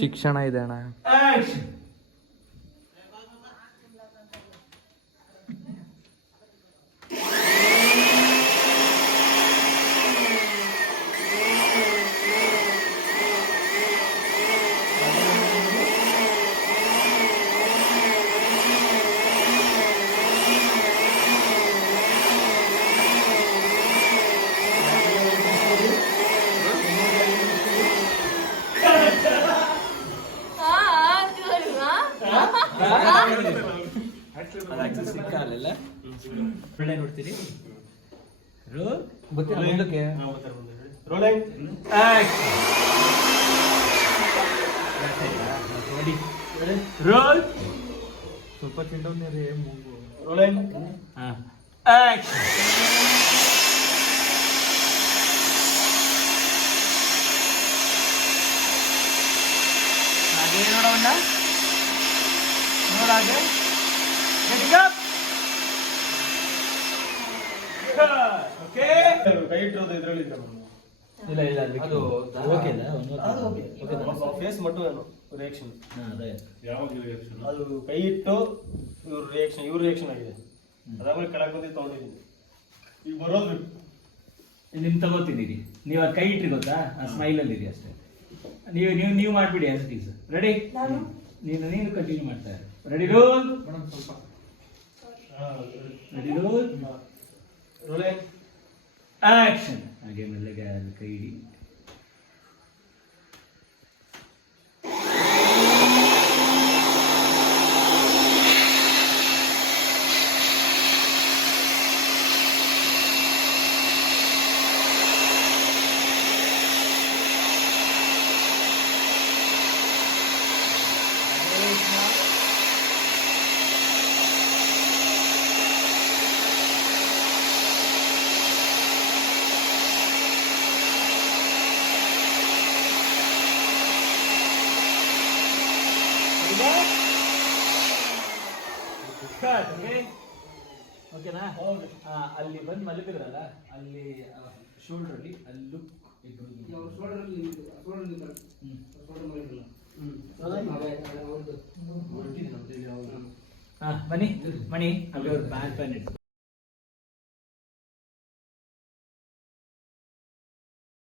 ಶಿಕ್ಷಣ ಇದೆ ಅಣ್ಣ. ಸಿಕ್ಕಲ್ಲ ಒಳ್ಳೆ ನೋಡ್ತೀರಿ. ರೋಲ್ ಸ್ವಲ್ಪ ತಿಂಡವ್ನೇ ರೀ ಮೂಗು. Rolling action. ಹಾಗೆ ನೋಡೋಣ, ನೋಡಾಗೆ ಕೈ ಇಟ್ಟಿರೋದು ಇದ್ರಲ್ಲಿ ಇಲ್ಲ ಇಲ್ಲ ಅದು ಫೇಸ್ ಮಟ್ಟು ರಿಯಾಕ್ಷನ್ ಅದು ಕೈ ಇಟ್ಟು ಇವ್ರ ರಿಯಾಕ್ಷನ್ ಆಗಿದೆ. ಅದಾದ್ಮೇಲೆ ಕೆಳಗೆ ಬಂದು ತಗೊಂಡಿದ್ದೀನಿ. ಈಗ ಬರೋದು ನಿಮ್ ತಗೋತಿದ್ದೀರಿ ನೀವು. ಅದು ಕೈ ಇಟ್ರಿ ಗೊತ್ತಾ, ಆ ಸ್ಮೈಲ್ ಅಲ್ಲಿ ಇದೆ ಅಷ್ಟೇ. ನೀವು ಮಾಡ್ಬಿಡಿ ಆಸ್ ಇಟ್ ಈಸ್. ರೆಡಿ? ನೀನು ಕಂಟಿನ್ಯೂ ಮಾಡ್ತಾ ಇರಿ. Ready roll. ಸ್ವಲ್ಪ ರೆಡಿ ರೋಲ್. Rolling action. ಹಾಗೆ ಮೆಲ್ಲಗೆ ಅದು ಕೈ ಇಡಿ. ಓಕೆನಾ? ಅಲ್ಲಿ ಬಂದು ಮಲಗಿದ್ರಲ್ಲ, ಅಲ್ಲಿ ಶೋಲ್ಡರ್ ಅಲ್ಲಿ ಅಲ್ಲಿ ಲುಕ್ ಬನ್ನಿ ಮಣಿ ಅಲ್ಲಿ ಅವ್ರ ಬ್ಯಾಕ್ ಪ್ಯಾನ್ ಇಟ್ಟು